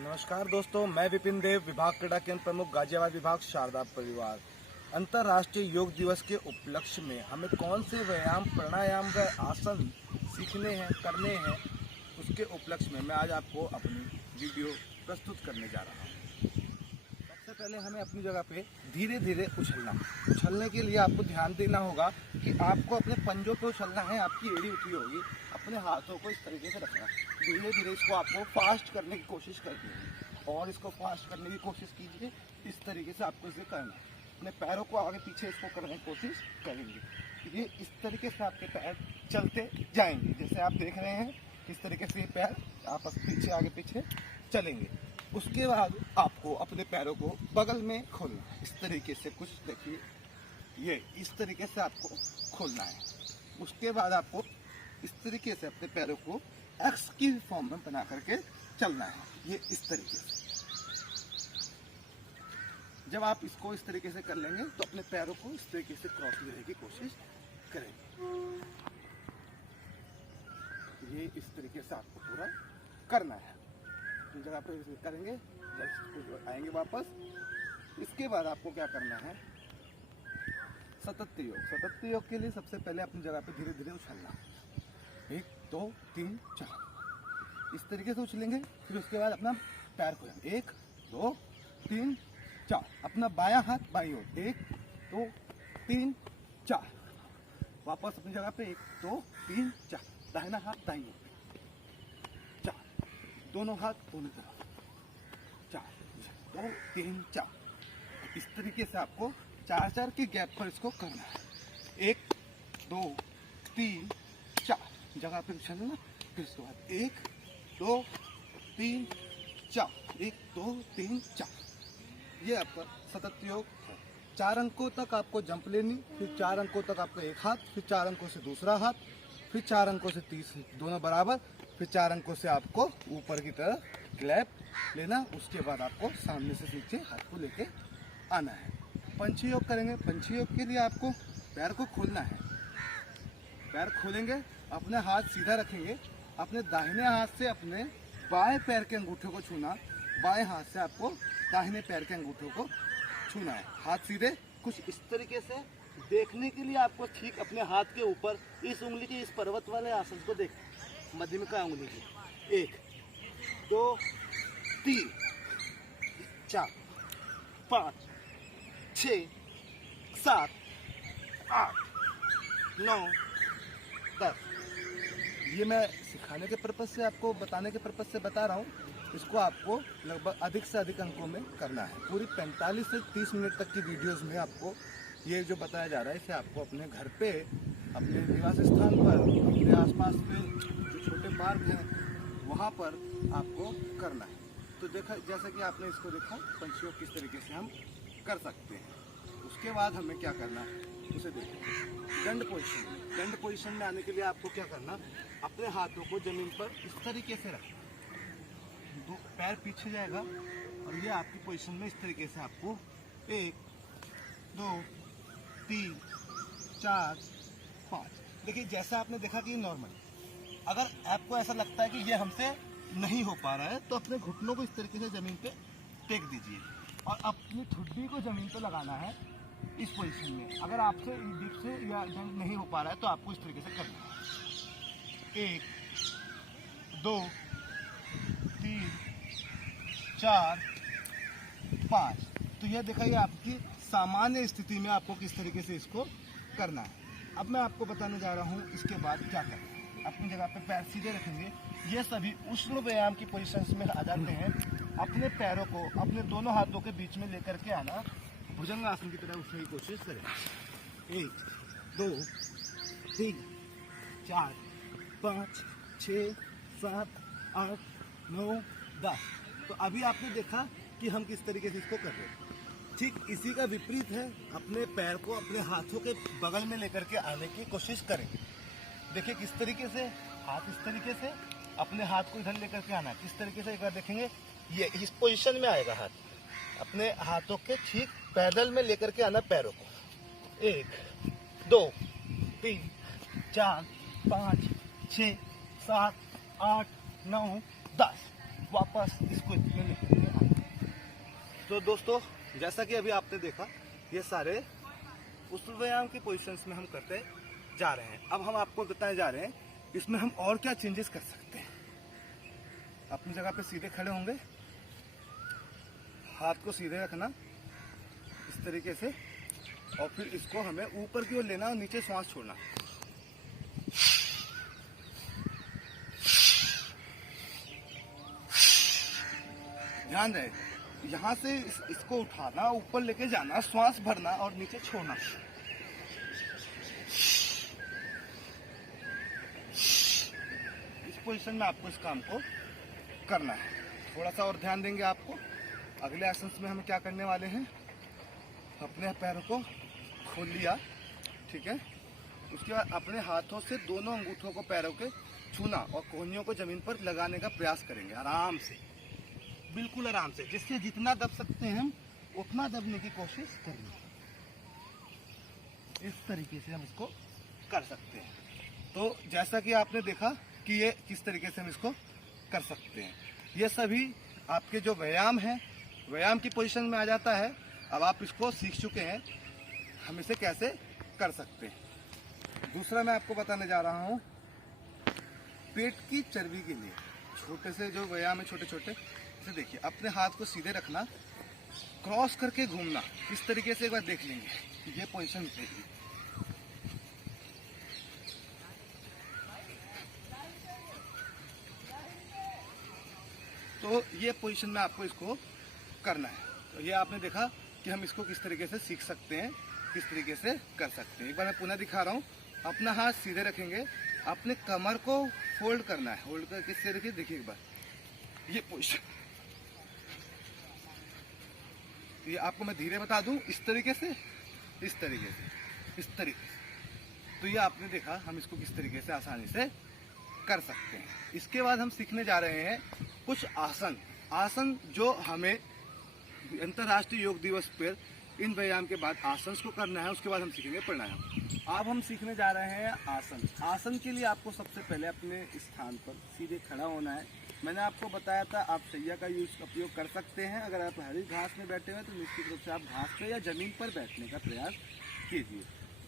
नमस्कार दोस्तों, मैं विपिन देव, विभाग क्रीड़ा केंद्र प्रमुख, गाजियाबाद विभाग, शारदा परिवार। अंतर्राष्ट्रीय योग दिवस के उपलक्ष्य में हमें कौन से व्यायाम, प्राणायाम व आसन सीखने हैं, करने हैं, उसके उपलक्ष्य में मैं आज आपको अपनी वीडियो प्रस्तुत करने जा रहा हूँ। सबसे पहले हमें अपनी जगह पे धीरे धीरे उछलने के लिए आपको ध्यान देना होगा कि आपको अपने पंजों पे उछलना है। आपकी एड़ी उठी होगी, अपने हाथों को इस तरीके से रखना। धीरे धीरे इसको आपको फास्ट करने की कोशिश करनी है और इसको फास्ट करने की कोशिश कीजिए। इस तरीके से आपको इसे करना है। अपने पैरों को आगे पीछे इसको करने की कोशिश करेंगे। ये इस तरीके से आपके पैर चलते जाएंगे। जैसे आप देख रहे हैं, इस तरीके से पैर आपस पीछे आगे पीछे चलेंगे। उसके बाद आपको अपने पैरों को बगल में खोलना है। इस तरीके से कुछ देखिए, ये इस तरीके से आपको खोलना है। उसके बाद आपको इस तरीके से अपने पैरों को एक्स की फॉर्म में बना करके चलना है। ये इस तरीके से जब आप इसको इस तरीके से कर लेंगे तो अपने पैरों को इस तरीके से क्रॉस लेने की कोशिश करेंगे। ये इस तरीके से आपको पूरा करना है। जगह पर करेंगे, आएंगे वापस। इसके बाद आपको क्या करना है, सतत योग। सतत योग के लिए सबसे पहले अपनी जगह पे धीरे धीरे उछलना। 1 2 3 4 इस तरीके से उछलेंगे। फिर उसके बाद अपना पैर खोलेंगे। 1 2 3 4 अपना बायां हाथ बाईं ओर। 1 2 3 4 वापस अपनी जगह पे। 1 2 3 4 दाहिना हाथ दाईं ओर। दोनों हाथ दोनों तरफ। 4 2 3 4 इस तरीके से आपको 4 के गैप पर इसको करना है। 1 2 3 4 जगह पे उछलना। फिर उसके बाद 1 2 3 4 1 2 3 4 ये आपका सतत योग है। 4 अंकों तक आपको जंप लेनी, फिर 4 अंकों तक आपको एक हाथ, फिर 4 अंकों से दूसरा हाथ, फिर 4 अंकों से तीसरी, दोनों बराबर, फिर 4 अंकों से आपको ऊपर की तरफ क्लैप लेना। उसके बाद आपको सामने से नीचे हाथ को लेके आना है। पंछी योग करेंगे। पंछी योग के लिए आपको पैर को खोलना है। पैर खोलेंगे, अपने हाथ सीधा रखेंगे। अपने दाहिने हाथ से अपने बाएं पैर के अंगूठे को छूना, बाएं हाथ से आपको दाहिने पैर के अंगूठे को छूना है। हाथ सीधे कुछ इस तरीके से। देखने के लिए आपको ठीक अपने हाथ के ऊपर इस उंगली के इस पर्वत वाले आसन को देख, मध्यमिका उंगली की। 1 2 3 4 5 6 7 8 9 10 ये मैं सिखाने के पर्पज से, आपको बताने के पर्पज से बता रहा हूँ। इसको आपको लगभग अधिक से अधिक अंकों में करना है। पूरी 45 से 30 मिनट तक की वीडियोस में आपको ये जो बताया जा रहा है, इसे आपको अपने घर पे, अपने निवास स्थान पर, अपने आसपास में जो छोटे पार्क हैं वहाँ पर आपको करना है। तो देखा, जैसा कि आपने इसको देखा, पंछियों किस तरीके से हम कर सकते हैं। उसके बाद हमें क्या करना है उसे देखो। दंड पोजीशन। दंड पोजीशन में आने के लिए आपको क्या करना, अपने हाथों को जमीन पर इस तरीके से रखना। दो पैर पीछे जाएगा और ये आपकी पोजीशन में इस तरीके से आपको 1 2 3 4 5 देखिए, जैसा आपने देखा कि नॉर्मल। अगर आपको ऐसा लगता है कि ये हमसे नहीं हो पा रहा है तो अपने घुटनों को इस तरीके से जमीन पे टेक दीजिए और अपनी ठुड्डी को जमीन पे लगाना है इस पोजीशन में। अगर आपसे डिप से या नहीं हो पा रहा है तो आपको इस तरीके से करना है। 1 2 3 4 5 तो यह दिखाइए आपकी सामान्य स्थिति में आपको किस तरीके से इसको करना है। अब मैं आपको बताने जा रहा हूँ इसके बाद क्या करना है। अपनी जगह पे पैर सीधे रखेंगे। ये सभी उष्ण व्यायाम की पोजीशंस में आ जाते हैं। अपने पैरों को अपने दोनों हाथों के बीच में लेकर के आना, भुजंग आसन की तरह उठने की कोशिश करें। 1 2 3 4 5 6 7 8 9 10 तो अभी आपने देखा कि हम किस तरीके से इसको कर रहे हैं। ठीक इसी का विपरीत है। अपने पैर को अपने हाथों के बगल में लेकर के आने की कोशिश करें। देखिए किस तरीके से, हाथ इस तरीके से, अपने हाथ को इधर लेकर के आना। किस तरीके से एक बार देखेंगे, ये इस पोजीशन में आएगा हाथ। अपने हाथों के ठीक पैदल में लेकर के आना पैरों को। 1 2 3 4 5 6 7 8 9 10 वापस इसको इतने लेकर के आना। तो दोस्तों जैसा कि अभी आपने देखा, ये सारे उस व्यायाम की पोजीशंस में हम करते जा रहे हैं। अब हम आपको बताने जा रहे हैं इसमें हम और क्या चेंजेस कर सकते हैं। अपनी जगह पे सीधे खड़े होंगे, हाथ को सीधे रखना इस तरीके से, और फिर इसको हमें ऊपर की ओर लेना और नीचे श्वास छोड़ना। ध्यान रहे, यहाँ से इसको उठाना, ऊपर लेके जाना, श्वास भरना और नीचे छोड़ना। इस पोजीशन में आपको इस काम को करना है। थोड़ा सा और ध्यान देंगे आपको। अगले आसन में हम क्या करने वाले हैं, अपने पैरों को खोल लिया, ठीक है। उसके बाद अपने हाथों से दोनों अंगूठों को पैरों के छूना और कोहनियों को जमीन पर लगाने का प्रयास करेंगे, आराम से, बिल्कुल आराम से, जिससे जितना दब सकते हैं हम उतना दबने की कोशिश करेंगे। इस तरीके से हम इसको कर सकते हैं। तो जैसा कि आपने देखा कि ये किस तरीके से हम इसको कर सकते हैं। ये सभी आपके जो व्यायाम है, व्यायाम की पोजीशन में आ जाता है। अब आप इसको सीख चुके हैं हम इसे कैसे कर सकते हैं। दूसरा मैं आपको बताने जा रहा हूँ, पेट की चर्बी के लिए छोटे से जो व्यायाम है, छोटे छोटे, जैसे देखिए, अपने हाथ को सीधे रखना, क्रॉस करके घूमना, इस तरीके से एक बार देख लेंगे। ये पोजीशन देखिए, तो ये पोजीशन में आपको इसको करना है। तो ये आपने देखा कि हम इसको किस तरीके से सीख सकते हैं, किस तरीके से कर सकते हैं। एक बार मैं पुनः दिखा रहा हूँ। अपना हाथ सीधे रखेंगे, अपने कमर को फोल्ड करना है, होल्ड कर किस तरीके, देखिए एक बार ये पोजीशन। ये आपको मैं धीरे बता दूं, इस तरीके से, इस तरीके से, इस तरीके से। तो ये आपने देखा हम इसको किस तरीके से आसानी से कर सकते हैं। इसके बाद हम सीखने जा रहे हैं कुछ आसन, आसन जो हमें अंतर्राष्ट्रीय योग दिवस पर इन व्यायाम के बाद आसन को करना है। उसके बाद हम सीखेंगे प्राणायाम। अब हम सीखने जा रहे हैं आसन। आसन के लिए आपको सबसे पहले अपने स्थान पर सीधे खड़ा होना है। मैंने आपको बताया था आप शैया का उपयोग कर सकते हैं। अगर आप हरी घास में बैठे हुए तो निश्चित रूप से आप घास पे या जमीन पर बैठने का प्रयास कीजिए।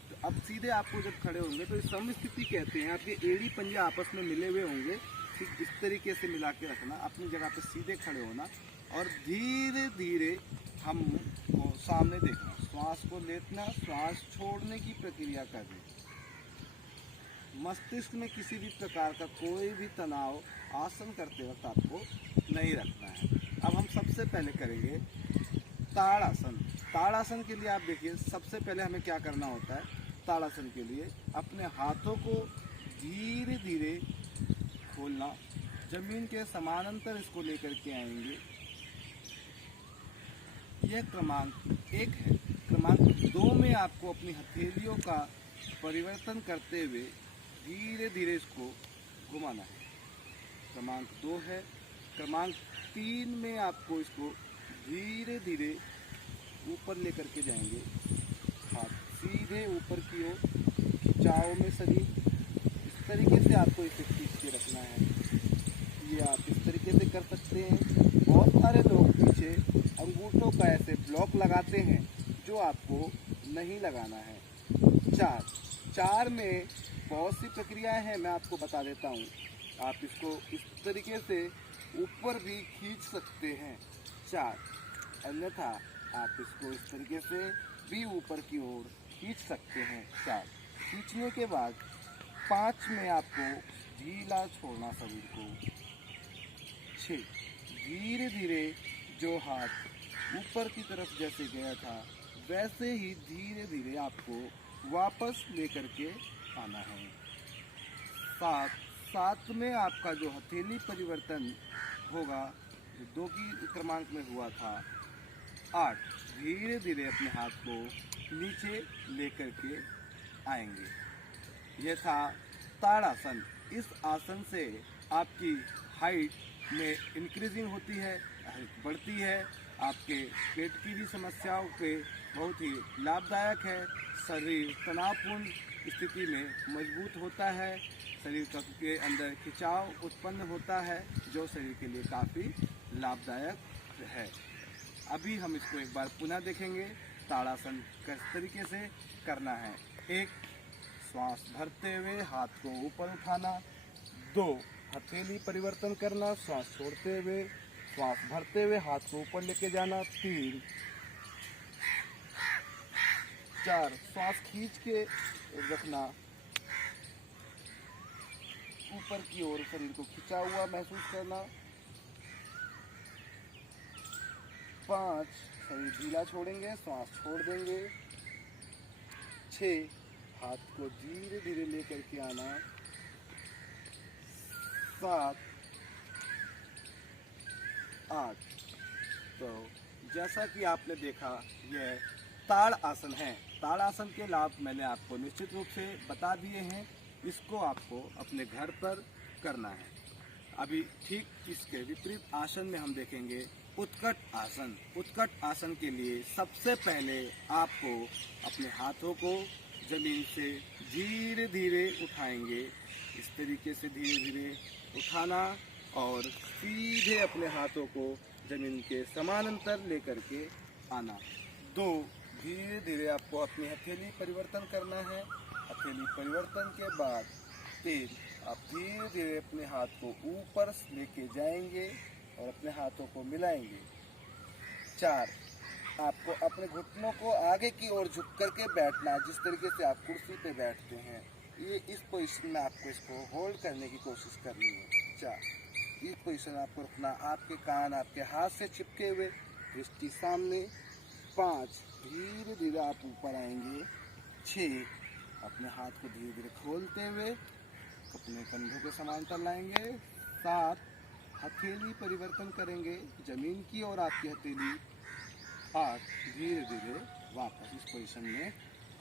तो अब सीधे आपको जब खड़े होंगे तो सम स्थिति कहते हैं, आपके एड़ी पंजे आपस में मिले हुए होंगे, ठीक इस तरीके से मिला के रखना, अपनी जगह पे सीधे खड़े होना और धीरे धीरे हम को सामने देखना, श्वास को लेना, श्वास छोड़ने की प्रक्रिया करनी। मस्तिष्क में किसी भी प्रकार का कोई भी तनाव आसन करते वक्त आपको नहीं रखना है। अब हम सबसे पहले करेंगे ताड़ासन। ताड़ासन के लिए आप देखिए, सबसे पहले हमें क्या करना होता है। ताड़ासन के लिए अपने हाथों को धीरे धीरे खोलना, जमीन के समानांतर इसको लेकर के आएंगे। यह क्रमांक 1 है। क्रमांक 2 में आपको अपनी हथेलियों का परिवर्तन करते हुए धीरे धीरे इसको घुमाना है। क्रमांक 2 है। क्रमांक 3 में आपको इसको धीरे धीरे ऊपर लेकर के जाएंगे, हाथ सीधे ऊपर की ओर, खिंचाव में शरीर, इस तरीके से आपको इसे खींच के रखना है। ये आप इस तरीके से कर सकते हैं। बहुत सारे लोग पीछे अंगूठों का ऐसे ब्लॉक लगाते हैं जो आपको नहीं लगाना है। 4 में बहुत सी प्रक्रियाएं हैं, मैं आपको बता देता हूँ। आप इसको इस तरीके से ऊपर भी खींच सकते हैं 4, अन्यथा आप इसको इस तरीके से भी ऊपर की ओर खींच सकते हैं 4। खींचने के बाद 5 में आपको ढीला छोड़ना शरीर को। 6, धीरे धीरे जो हाथ ऊपर की तरफ जैसे गया था वैसे ही धीरे धीरे आपको वापस लेकर के आना है। 7 में आपका जो हथेली परिवर्तन होगा, जो 2 की क्रमांक में हुआ था। 8, धीरे धीरे अपने हाथ को नीचे लेकर के आएंगे। यह था ताड़ासन। इस आसन से आपकी हाइट में इंक्रीजिंग होती है, हाइट बढ़ती है। आपके पेट की भी समस्याओं के बहुत ही लाभदायक है। शरीर तनावपूर्ण स्थिति में मजबूत होता है। शरीर के अंदर खिंचाव उत्पन्न होता है, जो शरीर के लिए काफ़ी लाभदायक है। अभी हम इसको एक बार पुनः देखेंगे। ताड़ासन किस तरीके से करना है। 1, श्वास भरते हुए हाथ को ऊपर उठाना। 2, हथेली परिवर्तन करना, श्वास छोड़ते हुए, श्वास भरते हुए हाथ को ऊपर लेके जाना। 3, 4, श्वास खींच के रखना, ऊपर की ओर शरीर को खिंचा हुआ महसूस करना। 5, शरीर ढीला छोड़ेंगे, श्वास छोड़ देंगे। 6, हाथ को धीरे धीरे लेकर के आना। 7, 8। तो जैसा कि आपने देखा, यह ताड़ आसन है। ताड़ आसन के लाभ मैंने आपको निश्चित रूप से बता दिए हैं। इसको आपको अपने घर पर करना है। अभी ठीक इसके विपरीत आसन में हम देखेंगे उत्कट आसन। उत्कट आसन के लिए सबसे पहले आपको अपने हाथों को जमीन से धीरे धीरे उठाएंगे। इस तरीके से धीरे धीरे उठाना और सीधे अपने हाथों को जमीन के समानांतर लेकर के आना। 2, धीरे धीरे आपको अपनी हथेली परिवर्तन करना है। हथेली परिवर्तन के बाद 3, आप धीरे धीरे अपने हाथ को ऊपर लेके जाएंगे और अपने हाथों को मिलाएंगे। 4, आपको अपने घुटनों को आगे की ओर झुक करके बैठना, जिस तरीके से आप कुर्सी पे बैठते हैं। ये इस पोजीशन में आपको इसको होल्ड करने की कोशिश करनी है। 4, इस पोजीशन आपको रखना, आपके कान आपके हाथ से चिपके हुए, दृष्टि सामने। 5, धीरे धीरे आप ऊपर आएंगे। 6, अपने हाथ को धीरे धीरे खोलते हुए अपने कंधों के समांतर लाएंगे। 7, हथेली परिवर्तन करेंगे जमीन की और आपकी हथेली। 8, धीरे धीरे वापस इस पोजीशन में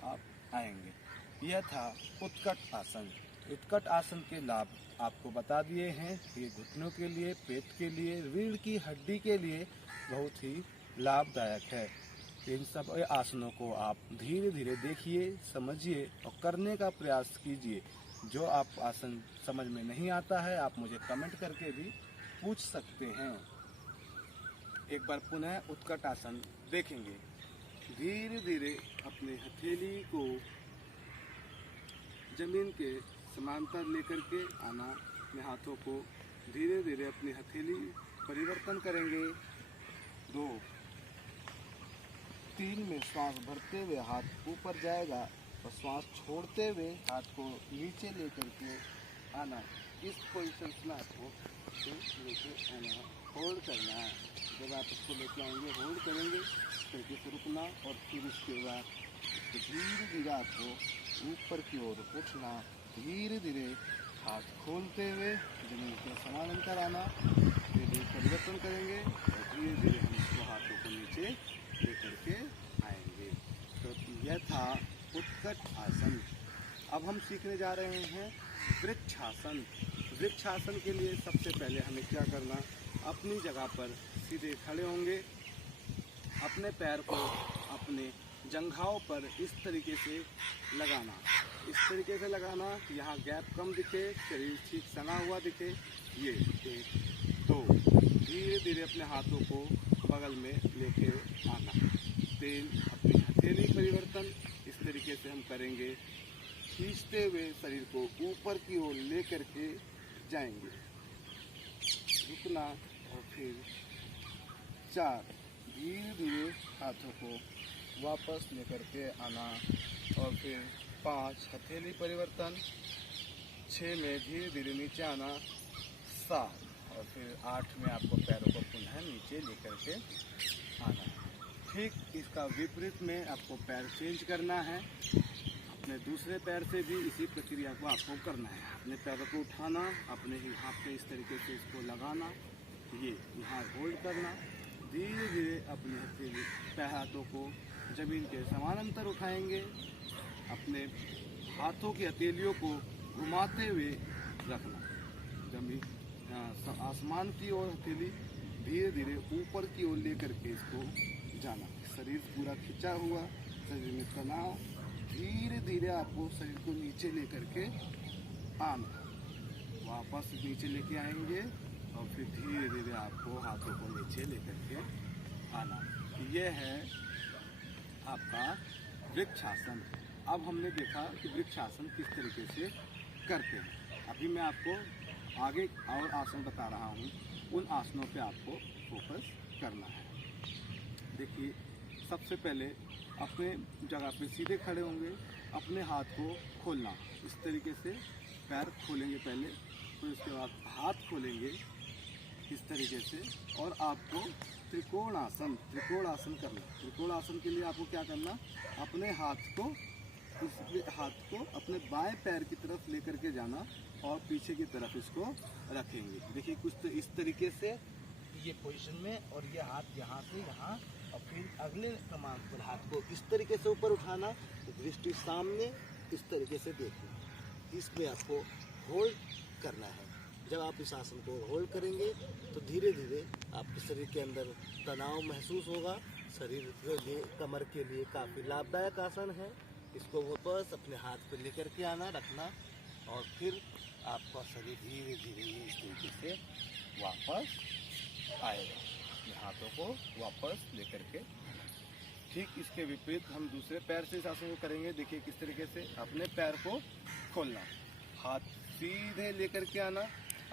आप आएंगे। यह था उत्कट आसन। उत्कट आसन के लाभ आपको बता दिए हैं। ये घुटनों के लिए, पेट के लिए, रीढ़ की हड्डी के लिए बहुत ही लाभदायक है। इन सब आसनों को आप धीरे धीरे देखिए, समझिए और करने का प्रयास कीजिए। जो आप आसन समझ में नहीं आता है, आप मुझे कमेंट करके भी पूछ सकते हैं। एक बार पुनः उत्कट आसन देखेंगे। धीरे धीरे अपने हथेली को जमीन के समांतर लेकर के आना। अपने हाथों को धीरे धीरे अपनी हथेली परिवर्तन करेंगे। 2, 3 में श्वास भरते हुए हाथ ऊपर जाएगा और श्वास छोड़ते हुए हाथ को नीचे लेकर के आना। इस पोजीशन में आपको लेके आना, होल्ड करना है। जब आप इसको लेके आएंगे, होल्ड करेंगे, तरीके से रुकना और फिर उसके बाद धीरे धीरे आपको ऊपर की ओर उठना। धीरे धीरे हाथ खोलते हुए जमीन के समानांतर आना। धीरे परिवर्तन करेंगे और धीरे धीरे हम इसको हाथों को नीचे लेकर के आएंगे। तो यह था उत्कट आसन। अब हम सीखने जा रहे हैं वृक्षासन। वृक्षासन के लिए सबसे पहले हमें क्या करना, अपनी जगह पर सीधे खड़े होंगे। अपने पैर को अपने जंघाओं पर इस तरीके से लगाना। इस तरीके से लगाना, यहाँ गैप कम दिखे, शरीर ठीक सना हुआ दिखे। ये 1, 2, धीरे धीरे अपने हाथों को बगल में लेके आना। 3, अपनी हथेली परिवर्तन इस तरीके से हम करेंगे, खींचते हुए शरीर को ऊपर की ओर ले करके जाएंगे, रुकना और फिर 4, धीरे धीरे हाथों को वापस लेकर के आना और फिर 5, हथेली परिवर्तन। 6 में धीरे धीरे नीचे आना। 7 और फिर 8 में आपको पैरों को पुनः नीचे लेकर के आना। ठीक इसका विपरीत में आपको पैर चेंज करना है। अपने दूसरे पैर से भी इसी प्रक्रिया को आपको करना है। अपने पैरों को उठाना, अपने ही हाथ से इस तरीके से इसको लगाना, ये यहाँ होल्ड करना। धीरे धीरे अपने पैर हाथों को जमीन के समानांतर उठाएंगे। अपने हाथों की हथेलियों को घुमाते हुए रखना। जमीन आसमान की ओर हथेली धीरे धीरे ऊपर की ओर लेकर के इसको जाना। शरीर पूरा खिंचा हुआ, शरीर में तनाव। धीरे धीरे आपको शरीर को नीचे लेकर के आना। वापस नीचे लेके आएंगे और फिर धीरे धीरे आपको हाथों को नीचे लेकर के आना। ये है आपका वृक्षासन। अब हमने देखा कि वृक्षासन किस तरीके से करते हैं। अभी मैं आपको आगे और आसन बता रहा हूँ, उन आसनों पे आपको फोकस करना है। देखिए, सबसे पहले अपने जगह पे सीधे खड़े होंगे, अपने हाथ को खोलना, इस तरीके से पैर खोलेंगे पहले, फिर उसके बाद हाथ खोलेंगे इस तरीके से, और आपको त्रिकोणासन करना। त्रिकोणासन के लिए आपको क्या करना, अपने हाथ को अपने बाएं पैर की तरफ लेकर के जाना और पीछे की तरफ इसको रखेंगे। देखिए कुछ तो इस तरीके से ये पोजीशन में, और ये हाथ यहाँ से यहाँ, और फिर अगले कमान पर हाथ को इस तरीके से ऊपर उठाना, दृष्टि सामने, इस तरीके से देखना। इसमें आपको होल्ड करना है। जब आप इस आसन को होल्ड करेंगे तो धीरे धीरे आपके शरीर के अंदर तनाव महसूस होगा। शरीर के लिए, कमर के लिए काफ़ी लाभदायक आसन है। इसको वापस अपने हाथ पे लेकर के आना, रखना, और फिर आपका शरीर धीरे धीरे इस तरीके से वापस आएगा। अपने हाथों को वापस लेकर के। ठीक इसके विपरीत हम दूसरे पैर से इस आसन को करेंगे। देखिए किस तरीके से, अपने पैर को खोलना, हाथ सीधे लेकर के आना,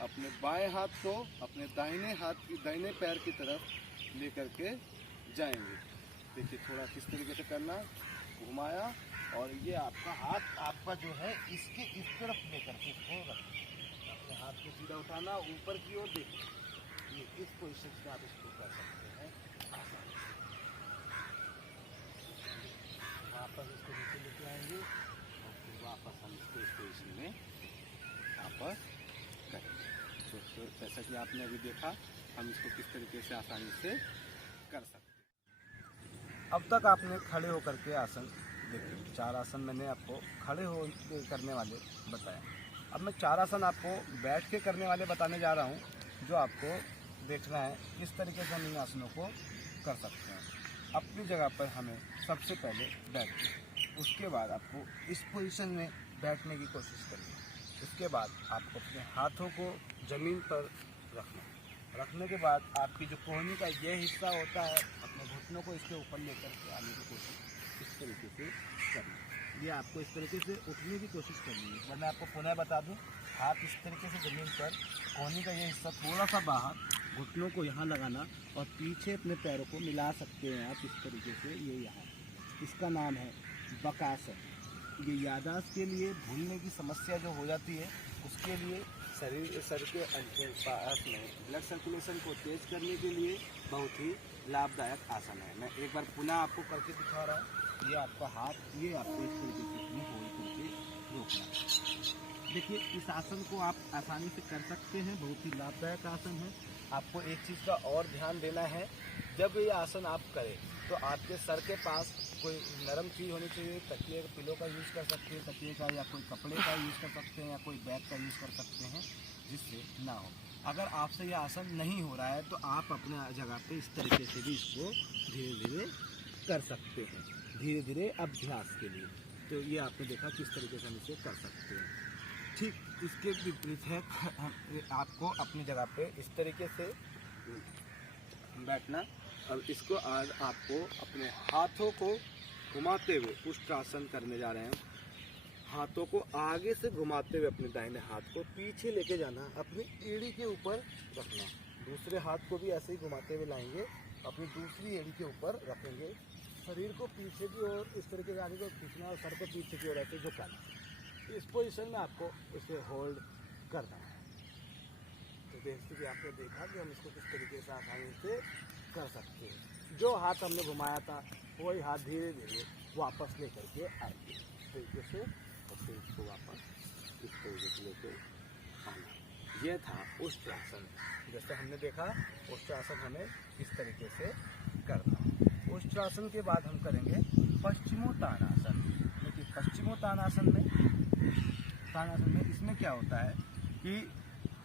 अपने बाएं हाथ को अपने दाहिने पैर की तरफ लेकर के जाएंगे। देखिए थोड़ा किस तरीके से करना, घुमाया, और ये आपका हाथ आपका जो है इसके इस तरफ लेकर के इसको रखना। अपने हाथ को सीधा उठाना, ऊपर की ओर देखिए, ये इस पोजीशन से आप इसको कर सकते हैं। वापस इसको नीचे लेके आएंगे और फिर वापस हम इसको इस पोजीशन में वापस करेंगे। तो जैसा कि आपने अभी देखा, हम इसको किस तरीके से आसानी से कर सकते हैं। अब तक आपने खड़े होकर के आसन देखिए, 4 आसन मैंने आपको खड़े हो करने वाले बताया। अब मैं 4 आसन आपको बैठ के करने वाले बताने जा रहा हूँ, जो आपको देखना है किस तरीके से हम इन आसनों को कर सकते हैं। अपनी जगह पर हमें सबसे पहले बैठना, उसके बाद आपको इस पोजीशन में बैठने की कोशिश करनी। उसके बाद आपको अपने हाथों को ज़मीन पर रखने के बाद आपकी जो कोहनी का ये हिस्सा होता है, अपने घुटनों को इसके ऊपर लेकर के आने की कोशिश इस तरीके से करना। ये आपको इस तरीके से उठने की कोशिश करनी है। वरना आपको पुनः बता दूं, हाथ इस तरीके से ज़मीन पर, कोहनी का ये हिस्सा थोड़ा सा बाहर, घुटनों को यहाँ लगाना और पीछे अपने पैरों को मिला सकते हैं आप इस तरीके से। ये यहाँ, इसका नाम है बकासन। ये याददाश्त के लिए, भूलने की समस्या जो हो जाती है उसके लिए, सर के पास में ब्लड सर्कुलेशन को तेज करने के लिए बहुत ही लाभदायक आसन है। मैं एक बार पुनः आपको करके दिखा रहा हूँ। ये आपका हाथ, ये आपको इस तरीके से होल्ड करके रोकना। देखिए इस आसन को आप आसानी से कर सकते हैं, बहुत ही लाभदायक आसन है। आपको एक चीज़ का और ध्यान देना है, जब ये आसन आप करें तो आपके सर के पास कोई नरम चीज़ होनी चाहिए। तकिए पिलो का यूज़ कर सकते हैं, तकिए का, या कोई कपड़े का यूज़ कर सकते हैं, या कोई बैग का यूज़ कर सकते हैं, जिससे ना हो। अगर आपसे ये आसन नहीं हो रहा है तो आप अपने जगह पे इस तरीके से भी इसको धीरे धीरे कर सकते हैं, धीरे धीरे अभ्यास के लिए। तो ये आपने देखा किस तरीके से हम इसे कर सकते हैं। ठीक इसके विपरीत है, आपको अपनी जगह पे इस तरीके से बैठना। अब इसको आज आपको अपने हाथों को घुमाते हुए उष्ट्रासन करने जा रहे हैं। हाथों को आगे से घुमाते हुए अपने दाहिने हाथ को पीछे लेके जाना, अपनी एड़ी के ऊपर रखना। दूसरे हाथ को भी ऐसे ही घुमाते हुए लाएंगे, अपनी दूसरी एड़ी के ऊपर रखेंगे। शरीर को पीछे की ओर इस तरीके से आगे को खींचना और सर को पीछे की ओर ऐसे झुकाना। इस पोजीशन में आपको इसे होल्ड करना है। तो जैसे कि आपने देखा कि हम इसको किस तरीके से आसानी से कर सकते हैं। जो हाथ हमने घुमाया था वही हाथ धीरे धीरे वापस लेकर के आएंगे इस तरीके से, और फिर इसको वापस इस तरीके से लेकर आना। यह था उष्ट्रासन। जैसे हमने देखा उष्ट्रासन हमें किस तरीके से करना। उष्ट्रासन के बाद हम करेंगे पश्चिमोत्तानासन। देखिए पश्चिमोत्तानासन में इसमें क्या होता है कि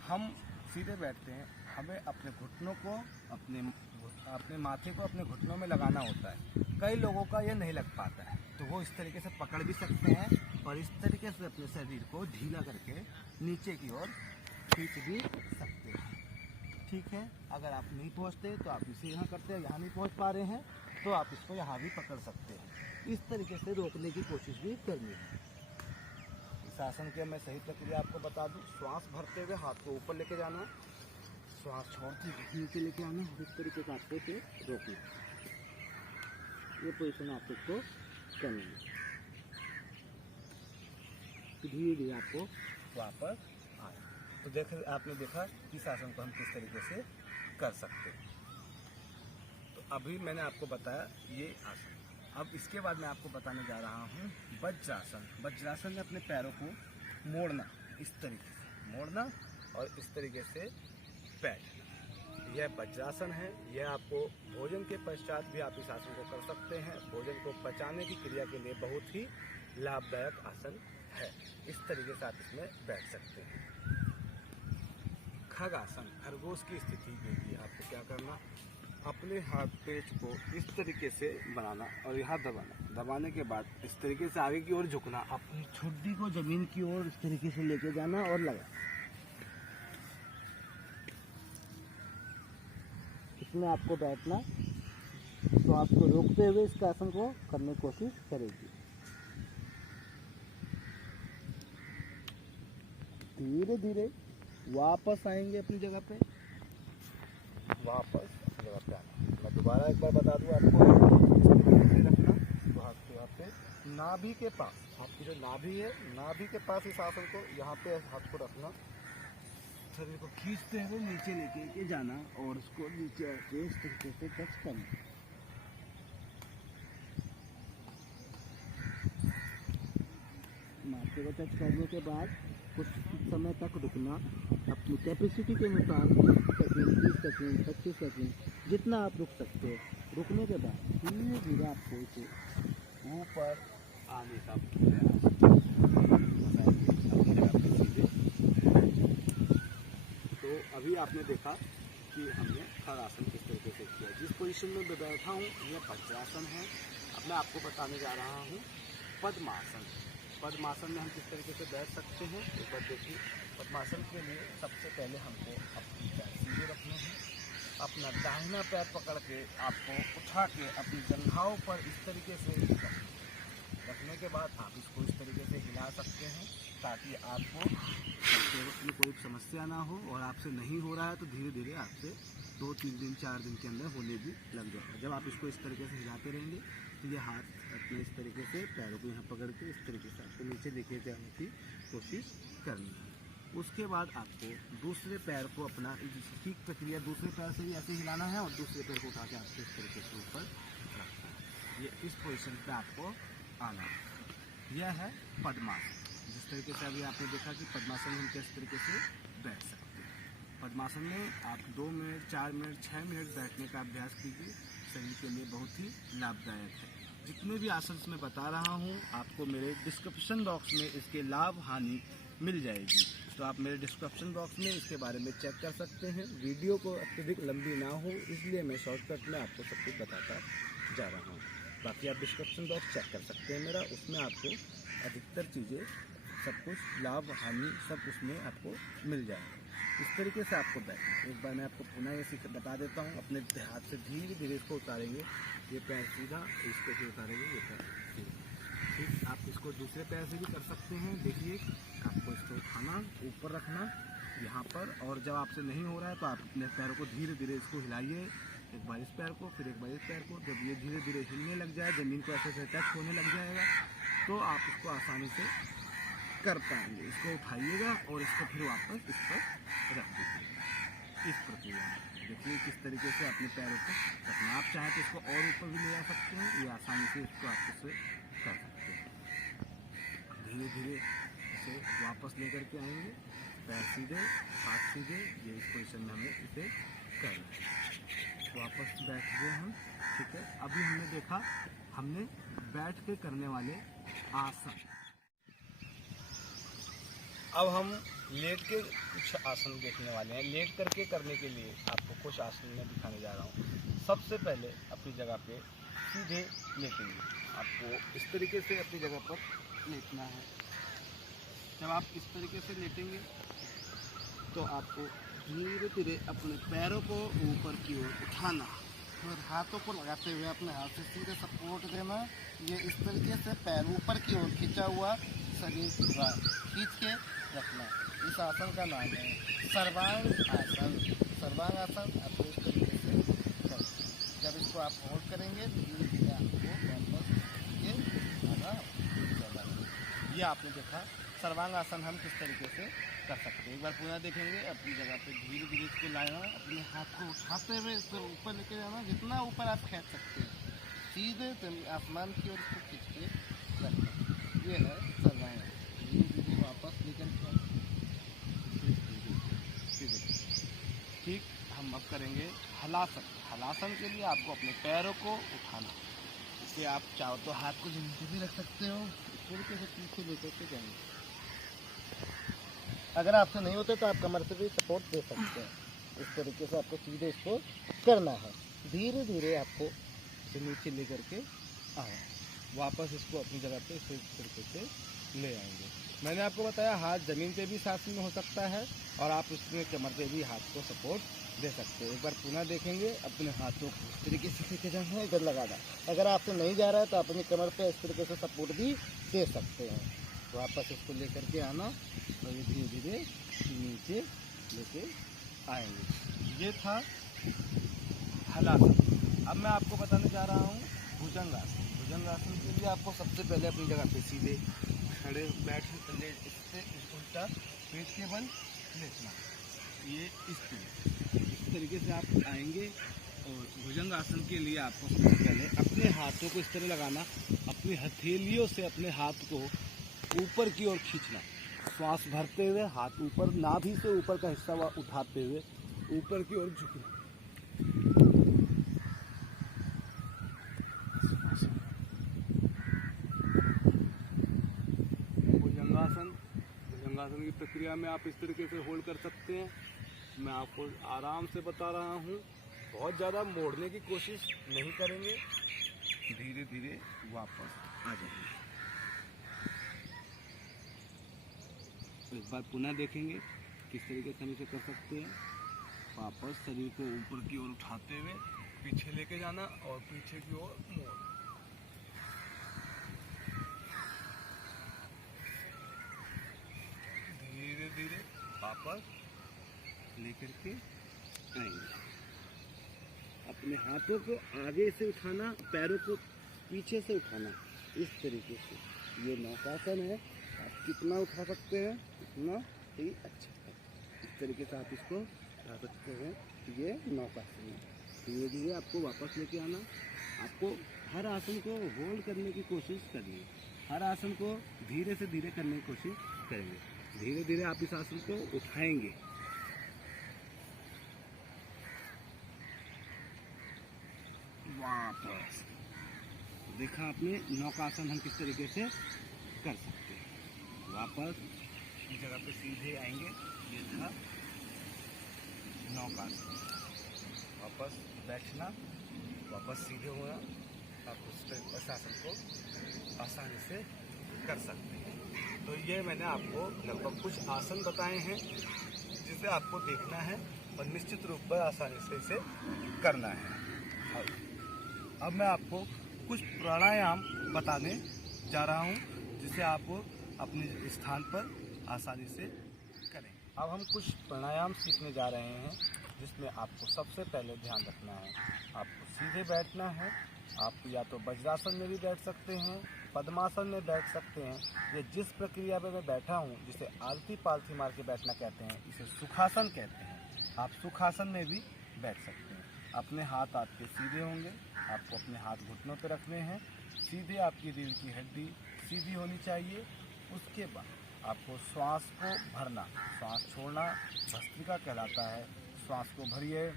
हम सीधे बैठते हैं, हमें अपने घुटनों को अपने माथे को अपने घुटनों में लगाना होता है। कई लोगों का ये नहीं लग पाता है, तो वो इस तरीके से पकड़ भी सकते हैं और इस तरीके से अपने शरीर को ढीला करके नीचे की ओर खींच भी सकते हैं। ठीक है, अगर आप नहीं पहुंचते तो आप इसे यहाँ करते हैं, यहाँ नहीं पहुंच पा रहे हैं तो आप इसको यहाँ भी पकड़ सकते हैं। इस तरीके से रोकने की कोशिश भी करनी है। इस आसन की मैं सही प्रक्रिया आपको बता दूं। श्वास भरते हुए हाथ को ऊपर लेके जाना, श्वास छोड़ते हुए नीचे लेके आना, इस तरीके का आपको इसे रोकना। ये पोजीशन आप इसको करनी है। धीरे धीरे आपको वापस आए। तो आपने देखा इस आसन को हम किस तरीके से कर सकते हैं। तो अभी मैंने आपको बताया ये आसन। अब इसके बाद मैं आपको बताने जा रहा हूँ वज्रासन। वज्रासन में अपने पैरों को मोड़ना, इस तरीके से मोड़ना और इस तरीके से बैठना। यह वज्रासन है। यह आपको भोजन के पश्चात भी आप इस आसन को कर सकते हैं। भोजन को पचाने की क्रिया के लिए बहुत ही लाभदायक आसन है। इस तरीके से आप इसमें बैठ सकते हैं। खगासन, खरगोश की स्थिति के लिए आपको क्या करना, अपने हाथ पेच को इस तरीके से बनाना और यहाँ दबाना। दबाने के बाद इस तरीके से आगे की ओर झुकना, अपनी ठुड्डी को जमीन की ओर इस तरीके से लेके जाना और लगा। इसमें आपको बैठना, तो आपको रोकते हुए इस आसन को करने की कोशिश करेगी। धीरे धीरे वापस आएंगे अपनी जगह पे, वापस अपनी जगह पे आना। मैं दोबारा एक बार बता दूं आपको, रखना तो हाथ को यहाँ पे नाभि के पास, आपकी जो नाभि है नाभि के पास इस आसन को यहाँ पे हाथ को रखना, शरीर को खींचते हुए नीचे लेके जाना और उसको नीचे आके इस तरीके से टच करना। माथे को टच करने के बाद कुछ समय तक रुकना, अपनी कैपेसिटी के अनुसार 20 सेकंड, 30 सेकंड, 25 सेकंड, जितना आप रुक सकते हो। रुकने के बाद धीरे धीरे आपको इसे ऊपर आने का प्रयास। तो अभी आपने देखा कि हमने खड़ासन किस तरीके से किया। जिस पोजीशन में मैं बैठा हूँ यह वज्रासन है। अब मैं आपको बताने जा रहा हूँ पद्मासन। पद्मासन में हम किस तरीके से बैठ सकते हैं एक बार देखिए। पद्मासन के लिए सबसे पहले हमको अपनी पैर सीधे रखने हैं। अपना दाहिना पैर पकड़ के आपको उठा के अपनी जंघाओं पर इस तरीके से रखने के बाद आप इसको इस तरीके से हिला सकते हैं ताकि आपको में कोई समस्या ना हो। और आपसे नहीं हो रहा है तो धीरे धीरे आपसे 2-3 दिन 4 दिन के अंदर होने भी लग जाएगा। जब आप इसको इस तरीके से हिलाते रहेंगे तो ये हाथ अपने इस तरीके से पैरों को यहाँ पकड़ के इस तरीके से आपको नीचे लेके जाने की कोशिश करनी है। उसके बाद आपको दूसरे पैर को अपना ठीक प्रक्रिया दूसरे पैर से भी ऐसे हिलाना है और दूसरे पैर को उठा के आपको इस तरीके से ऊपर रखना है। ये इस पोजीशन पे आपको आना है। यह है पद्मासन। जिस तरीके से अभी आपने देखा कि पद्मासन में हम किस तरीके से बैठ सकते हैं। पद्मासन में आप 2 मिनट 4 मिनट 6 मिनट बैठने का अभ्यास कीजिए। शरीर के लिए बहुत ही लाभदायक है। जितने भी आसन मैं बता रहा हूँ आपको मेरे डिस्क्रिप्शन बॉक्स में इसके लाभ हानि मिल जाएगी। तो आप मेरे डिस्क्रिप्शन बॉक्स में इसके बारे में चेक कर सकते हैं। वीडियो को अत्यधिक लंबी ना हो इसलिए मैं शॉर्टकट में आपको सब कुछ बताता जा रहा हूँ। बाकी आप डिस्क्रिप्शन बॉक्स चेक कर सकते हैं मेरा, उसमें आपको अधिकतर चीज़ें सब कुछ लाभ हानि सब उसमें आपको मिल जाएगा। इस तरीके से आपको बैठना। एक बार मैं आपको पुनः ये बता देता हूँ। अपने हाथ से धीरे धीरे इसको उतारेंगे, ये पैर सीधा, इसको फिर उतारेंगे, ये पैर सीधा। ठीक, आप इसको दूसरे पैर से भी कर सकते हैं। देखिए आपको इसको उठाना, ऊपर रखना यहाँ पर, और जब आपसे नहीं हो रहा है तो आप अपने पैरों को धीरे धीरे इसको हिलाइए। एक बार इस पैर को, फिर एक बार इस पैर को। जब ये धीरे धीरे हिलने लग जाए, ज़मीन को ऐसे टच होने लग जाएगा तो आप इसको आसानी से कर पाएंगे। इसको उठाइएगा और इसको फिर वापस इस पर रख दीजिएगा। इस प्रक्रिया में देखिए किस तरीके से अपने पैरों को रखना। आप चाहें तो इसको और ऊपर भी ले जा सकते हैं, ये आसानी से इसको आप इसे कर सकते हैं। धीरे धीरे इसे वापस लेकर के आएंगे, पैर सीधे, हाथ सीधे। ये इस पोजीशन में हमें इसे करना है। वापस बैठ गए हम। ठीक है, अभी हमने देखा हमने बैठ के करने वाले आसन। अब हम लेट के कुछ आसन देखने वाले हैं। लेट करके करने के लिए आपको कुछ आसन मैं दिखाने जा रहा हूँ। सबसे पहले अपनी जगह पे सीधे लेटेंगे। आपको इस तरीके से अपनी जगह पर लेटना है। जब आप इस तरीके से लेटेंगे तो आपको धीरे धीरे अपने पैरों को ऊपर की ओर उठाना और हाथों को लगाते हुए अपने हाथ से सीधे सपोर्ट देना। ये इस तरीके से पैर ऊपर की ओर खींचा हुआ शरीर खींच के रखना। इस आसन का नाम है सर्वांग आसन। सर्वांग आसन आपको इस तरीके से करें। जब इसको आप होल्ड करेंगे तो धीरे धीरे आपको वापस ये आना चला। ये आपने देखा सर्वांग आसन हम किस तरीके से कर सकते हैं। एक बार पुनः देखेंगे। अपनी जगह पे धीरे धीरे इसको लाना, अपने हाथ को उठाते हुए इसको ऊपर लेके जाना, जितना ऊपर आप खींच सकते हैं सीधे आसमान की ओर इसको खींच के रखना। ये है सर्वांग। धीरे धीरे वापस लेकर ठीक। हम अब करेंगे हलासन। हलासन के लिए आपको अपने पैरों को उठाना। इसे आप चाहो तो हाथ को नीचे भी रख सकते हो, इस तरीके से पीछे लेकर के जाएंगे। अगर आपसे नहीं होते तो आप कमर से भी सपोर्ट दे सकते हैं। इस तरीके से आपको सीधे इसको करना है। धीरे धीरे आपको इसे नीचे लेकर के आए, वापस इसको अपनी जगह पे इस तरीके से ले आएंगे। मैंने आपको बताया हाथ ज़मीन पे भी साथ में हो सकता है और आप इसमें कमर पे भी हाथ को सपोर्ट दे सकते हैं। एक बार पुनः देखेंगे। अपने हाथों को इस तरीके से लेके जाना है, इधर लगाना। अगर आपसे नहीं जा रहा है तो अपनी कमर पे इस तरीके से सपोर्ट भी दे सकते हैं। वापस इसको लेकर के आना और ये धीरे धीरे नीचे लेके आएंगे। ये था हलासन। अब मैं आपको बताने जा रहा हूँ भुजंगासन। भुजंगासन के लिए आपको सबसे पहले अपनी जगह पे सीधे खड़े बैठ इससे उल्टा पेट के बल लेटना। ये इस तरीके से आप आएंगे। और भुजंगासन के लिए आपको सबसे पहले अपने हाथों को इस तरह लगाना, अपनी हथेलियों से अपने हाथ को ऊपर की ओर खींचना। श्वास भरते हुए हाथ ऊपर, नाभि से ऊपर का हिस्सा उठाते हुए ऊपर की ओर झुकना। भुजंगासन। भुजंगासन की प्रक्रिया में आप इस तरीके से होल्ड कर सकते हैं। मैं आपको आराम से बता रहा हूँ, बहुत ज़्यादा मोड़ने की कोशिश नहीं करेंगे। धीरे धीरे वापस आ जाएंगे। एक बार पुनः देखेंगे किस तरीके से हम इसे कर सकते हैं। वापस शरीर को ऊपर की ओर उठाते हुए पीछे लेके जाना और पीछे की ओर मोड़। धीरे धीरे वापस लेकर के आएंगे। अपने हाथों को आगे से उठाना, पैरों को पीछे से उठाना। इस तरीके से ये नौकासन है। आप कितना उठा सकते हैं उतना ही अच्छा है। इस तरीके से आप इसको उठा सकते हैं। ये नौकासन है। धीरे धीरे आपको वापस लेके आना। आपको हर आसन को होल्ड करने की कोशिश करनी है। हर आसन को धीरे से धीरे करने की कोशिश करेंगे। धीरे धीरे आप इस आसन को उठाएंगे। वापस देखा आपने नौकासन हम किस तरीके से कर सकते हैं। वापस इस जगह पे सीधे आएंगे। ये था नौकासन। वापस बैठना, वापस सीधे होना। आप उस आसन को आसानी से कर सकते हैं। तो ये मैंने आपको लगभग कुछ आसन बताए हैं जिसे आपको देखना है और निश्चित रूप पर आसानी से इसे करना है। अब मैं आपको कुछ प्राणायाम बताने जा रहा हूँ जिसे आप अपने स्थान पर आसानी से करें। अब हम कुछ प्राणायाम सीखने जा रहे हैं जिसमें आपको सबसे पहले ध्यान रखना है, आपको सीधे बैठना है। आप या तो वज्रासन में भी बैठ सकते हैं, पद्मासन में बैठ सकते हैं। ये जिस प्रक्रिया में मैं बैठा हूँ जिसे आलती पालती मार के बैठना कहते हैं, इसे सुखासन कहते हैं। आप सुखासन में भी बैठ सकते हैं। अपने हाथ आपके सीधे होंगे। आपको अपने हाथ घुटनों पर रखने हैं। सीधे आपकी रीढ़ की हड्डी सीधी होनी चाहिए। उसके बाद आपको श्वास को भरना, श्वास छोड़ना भस्त्रिका कहलाता है। श्वास को भरिए,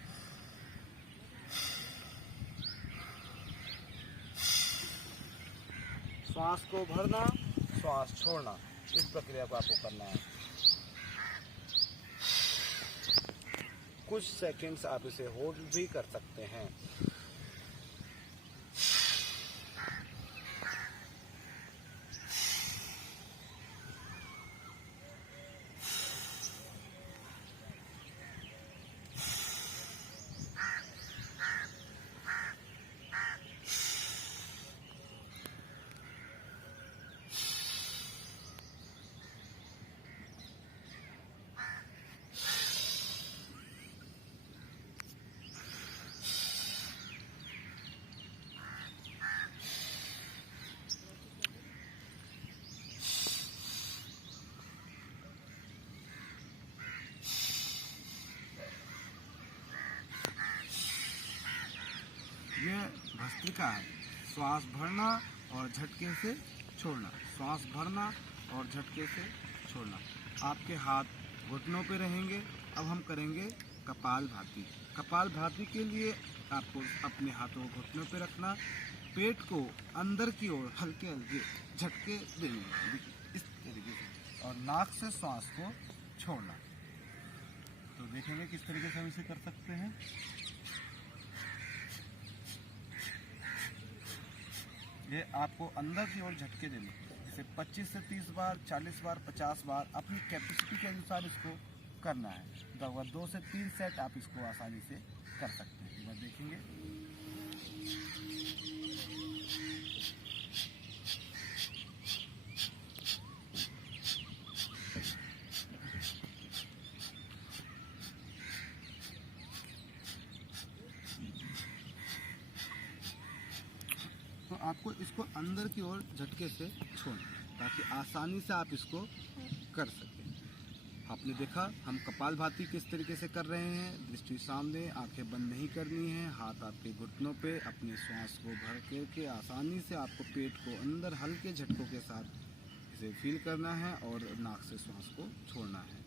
श्वास को भरना, श्वास छोड़ना। इस प्रक्रिया को आपको करना है। कुछ सेकंड्स आप इसे होल्ड भी कर सकते हैं। तरीका है, श्वास भरना और झटके से छोड़ना, श्वास भरना और झटके से छोड़ना। आपके हाथ घुटनों पे रहेंगे। अब हम करेंगे कपालभाति। कपालभाति के लिए आपको अपने हाथों को घुटनों पे रखना, पेट को अंदर की ओर हल्के हल्के झटके देने इस तरीके से, और नाक से श्वास को छोड़ना। तो देखेंगे किस तरीके से हम इसे कर सकते हैं। ये आपको अंदर की ओर झटके देने, इसे 25 से 30 बार, 40 बार, 50 बार अपनी कैपेसिटी के अनुसार इसको करना है। लगभग 2 से 3 सेट आप इसको आसानी से कर सकते हैं। एक बार देखेंगे। तो आपको इसको अंदर की ओर झटके से छोड़ना, ताकि आसानी से आप इसको कर सकें। आपने देखा हम कपालभाति किस तरीके से कर रहे हैं। दृष्टि सामने, आंखें बंद नहीं करनी है, हाथ आपके घुटनों पे, अपने श्वास को भर करके आसानी से आपको पेट को अंदर हल्के झटकों के साथ इसे फील करना है और नाक से श्वास को छोड़ना है।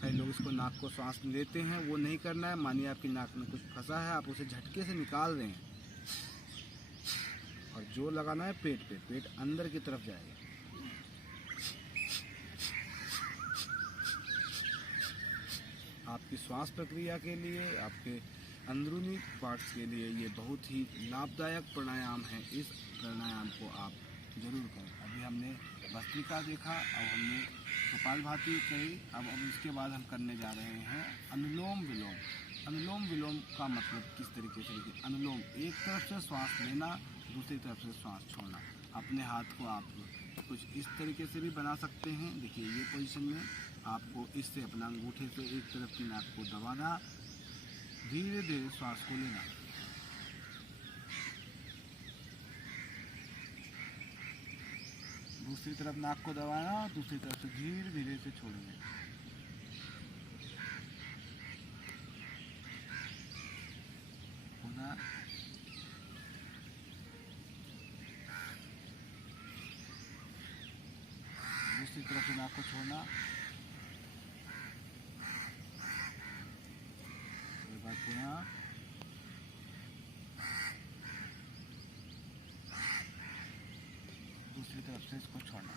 कई लोग इसको नाक को श्वास लेते हैं, वो नहीं करना है। मानिए आपकी नाक में कुछ फंसा है, आप उसे झटके से निकाल रहे हैं और जोर लगाना है पेट पे, पेट अंदर की तरफ जाएगा। आपकी श्वास प्रक्रिया के लिए, आपके अंदरूनी पार्ट्स के लिए ये बहुत ही लाभदायक प्राणायाम है। इस प्राणायाम को आप जरूर करें। अभी हमने भस्त्रिका देखा, अब हमने कपालभाति कही, अब इसके बाद हम करने जा रहे हैं अनुलोम विलोम। अनुलोम विलोम का मतलब किस तरीके से, देखिए अनुलोम एक तरफ से श्वास लेना, दूसरी तरफ से श्वास छोड़ना। अपने हाथ को आप कुछ इस तरीके से भी बना सकते हैं। देखिए ये पोजीशन में आपको इससे अपना अंगूठे से एक तरफ की नाक को दबाना, धीरे धीरे श्वास को लेना। दूसरी तरफ नाक को दबाना, दूसरी तरफ से धीरे धीरे से छोड़ेंगे। दूसरी तरफ से नाक को छोड़ना। एक बार पुनः दूसरी तरफ से इसको छोड़ना।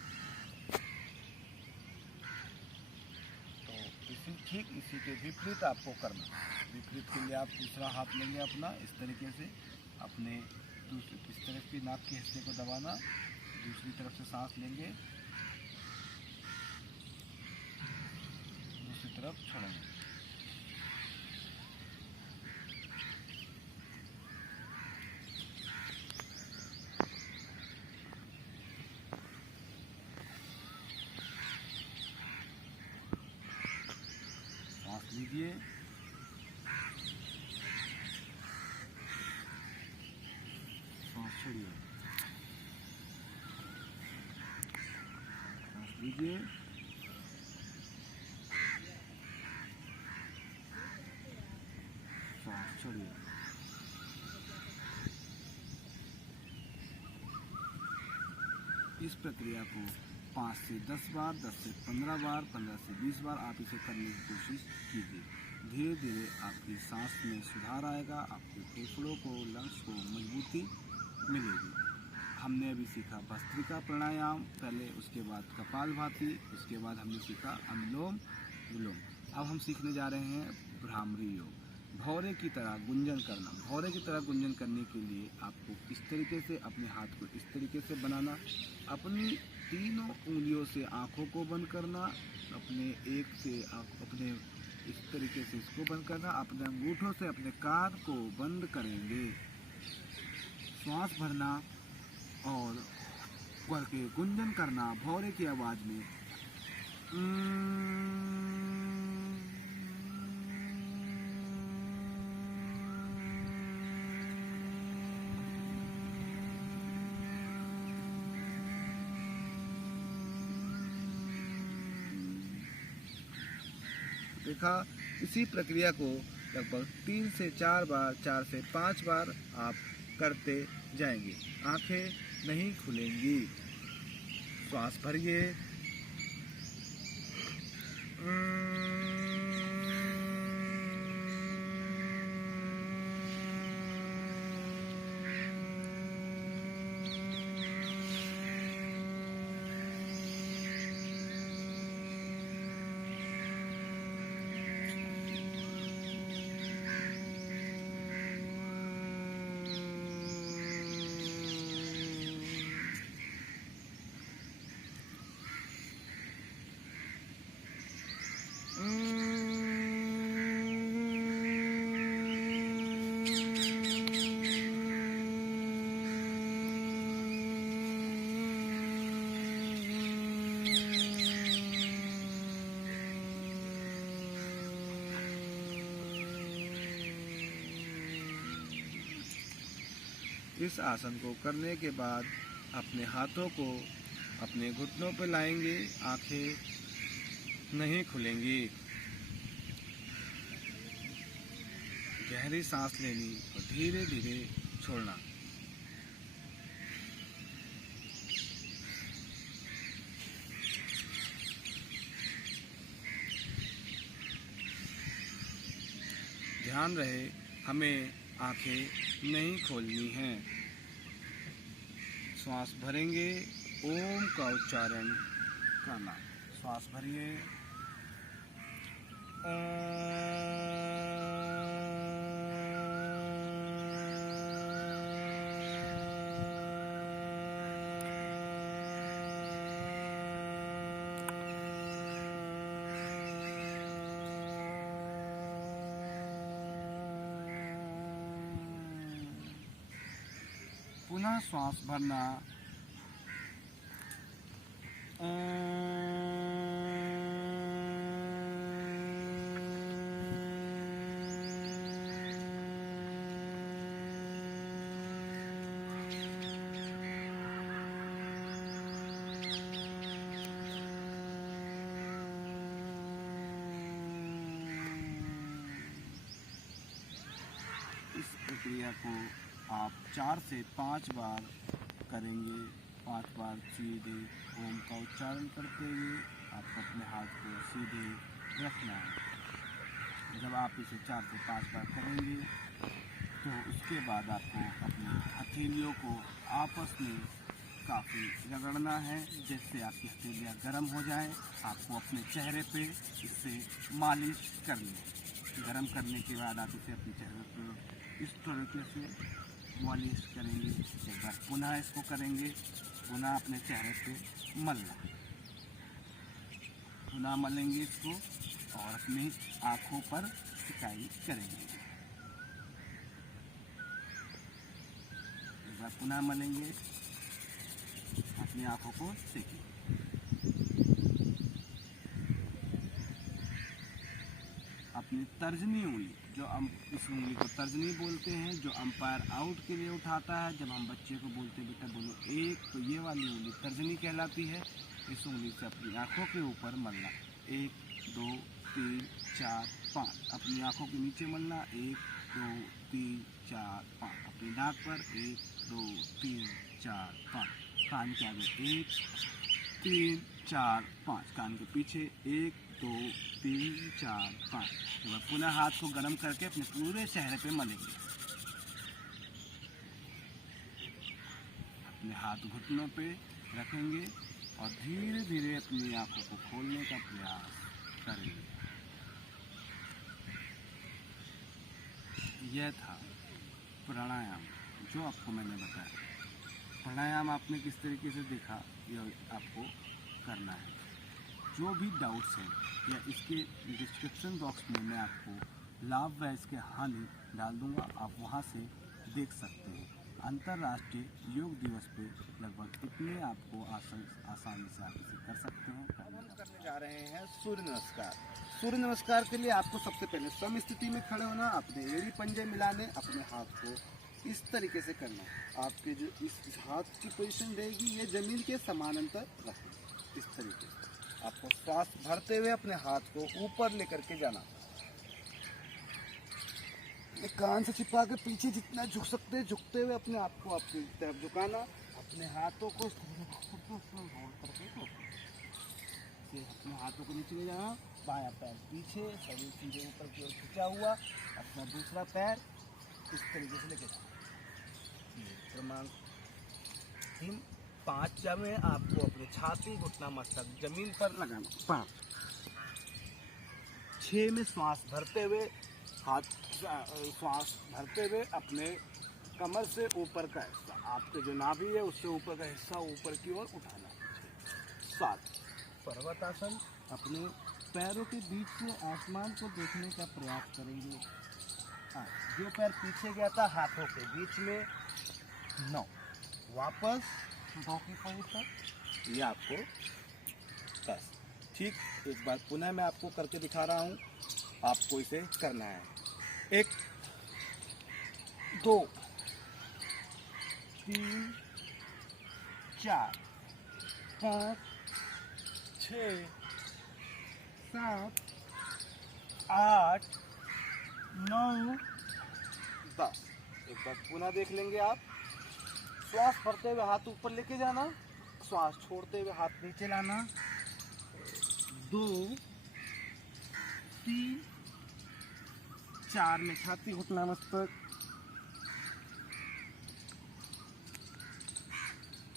तो ठीक इसी के विपरीत आपको करना। विपरीत के लिए आप दूसरा हाथ लेंगे अपना, इस तरीके से अपने इस तरफ की नाक के हिस्से को दबाना, दूसरी तरफ से सांस लेंगे, दूसरी तरफ छोड़ेंगे। सांस लीजिए, सांस छोड़िए, सांस लीजिए, सांस छोड़िए। इस प्रक्रिया को 5 से 10 बार, 10 से 15 बार, 15 से 20 बार आप इसे करने की कोशिश कीजिए। धीरे धीरे आपकी सांस में सुधार आएगा, आपके फेफड़ों को, लंग्स को मजबूती मिलेगी। हमने अभी सीखा भस्त्रिका प्राणायाम पहले, उसके बाद कपालभाति, उसके बाद हमने सीखा अनुलोम विलोम। अब हम सीखने जा रहे हैं भ्रामरी योग। भौरे की तरह गुंजन करना। भौरे की तरह गुंजन करने के लिए आपको इस तरीके से अपने हाथ को इस तरीके से बनाना, अपनी तीनों उंगलियों से आँखों को बंद करना, अपने एक से अपने इस तरीके से इसको बंद करना, अपने अंगूठों से अपने कान को बंद करेंगे, श्वास भरना और करके गुंजन करना भौरे की आवाज में। देखा, इसी प्रक्रिया को लगभग 3 से 4 बार, 4 से 5 बार आप करते जाएंगे। आंखें नहीं खुलेंगी। श्वास भरिए। इस आसन को करने के बाद अपने हाथों को अपने घुटनों पर लाएंगे। आंखें नहीं खुलेंगी। गहरी सांस लेनी और धीरे धीरे छोड़ना। ध्यान रहे, हमें आंखें नहीं खोलनी हैं। श्वास भरेंगे, ओम का उच्चारण करना। श्वास भरिए। पुनः श्वास भरना। इस प्रक्रिया को आप 4 से 5 बार करेंगे। 5 बार सीधे ओम का उच्चारण करते हुए आपको अपने हाथ को सीधे रखना है। जब आप इसे 4 से 5 बार करेंगे तो उसके बाद आपको अपनी हथेलियों को आपस में काफ़ी रगड़ना है, जिससे आपकी हथेलियाँ गर्म हो जाएं। आपको अपने चेहरे पे इससे मालिश करनी है। गर्म करने के बाद आप इसे अपने चेहरे पे इस तरीके से मालिश करेंगे। एक बार पुनः इसको करेंगे। पुनः अपने चेहरे पे मलना। पुनः मलेंगे इसको और अपनी आँखों पर सिकाई करेंगे। एक बार पुनः मलेंगे, अपनी आँखों को सेकेंगे। अपनी तर्जनी उंगली, जो हम इस उंगली को तर्जनी बोलते हैं, जो अंपायर आउट के लिए उठाता है। जब हम बच्चे को बोलते बेटा बोलो एक, तो ये वाली उंगली तर्जनी कहलाती है। इस उंगली से अपनी आँखों के ऊपर मलना। 1 2 3 4 5। अपनी आँखों के नीचे मलना। 1 2 3 4 5। अपनी नाक पर 1 2 3 4 5। कान के आगे 1 3 4 5। कान के पीछे 1 2 3 4 5। तो पुनः हाथ को गर्म करके अपने पूरे चेहरे पे मलेंगे। अपने हाथ घुटनों पे रखेंगे और धीरे धीरे अपनी आंखों को खोलने का प्रयास करेंगे। यह था प्राणायाम, जो आपको मैंने बताया। प्राणायाम आपने किस तरीके से देखा, यह आपको करना है। जो भी डाउट्स हैं या इसके डिस्क्रिप्शन बॉक्स में मैं आपको लाभ व इसके हानि डाल दूंगा, आप वहां से देख सकते हैं। अंतर्राष्ट्रीय योग दिवस पे लगभग इतने आपको आसानी से आप इसे कर सकते हैं। करने जा रहे हैं सूर्य नमस्कार। सूर्य नमस्कार के लिए आपको सबसे पहले सम स्थिति में खड़े होना, अपने एड़ी पंजे मिलाने, अपने हाथ को इस तरीके से करना। आपके जो इस हाथ की पोजीशन रहेगी, ये जमीन के समानांतर रखें। इस तरीके से आपको श्वास भरते हुए अपने हाथ को ऊपर लेकर के जाना। अपने कान से चिपका के पीछे जितना झुक सकते हैं, झुकते हुए अपने आप को आपकी तरफ झुकाना। अपने हाथों को अपने हाथों को नीचे ले जाना, बायां पैर पीछे, शरीर सीधे ऊपर की ओर खिंचा हुआ, अपना दूसरा पैर इस तरीके से लेके जाना। क्रमांक 3, 5 में आपको अपनी छाती, घुटना, मस्तक जमीन पर लगाना। 5, 6 में श्वास भरते हुए श्वास भरते हुए अपने कमर से ऊपर का हिस्सा, आपके जो नाभि है उससे ऊपर का हिस्सा ऊपर की ओर उठाना। 7, पर्वतासन, अपने पैरों के बीच से आसमान को देखने का प्रयास करेंगे। 8, जो पैर पीछे गया था हाथों के बीच में। 9, वापस दो की पोजीशन, ये आपको 10। ठीक, एक बार पुनः मैं आपको करके दिखा रहा हूँ, आपको इसे करना है। 1, 2, 3, 4, 5, 6, 7, 8, 9, 10। एक बार पुनः देख लेंगे आप। श्वास भरते हुए हाथ ऊपर लेके जाना, श्वास छोड़ते हुए हाथ नीचे लाना। 2, 3, 4 में छाती, घुटना, मस्तक।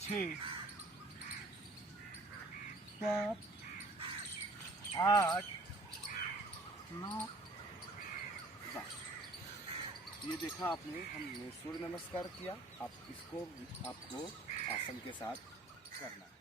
6, 7, 8, 9, 10। ये देखा आपने, हमने सूर्य नमस्कार किया। आप इसको आपको आसन के साथ करना है।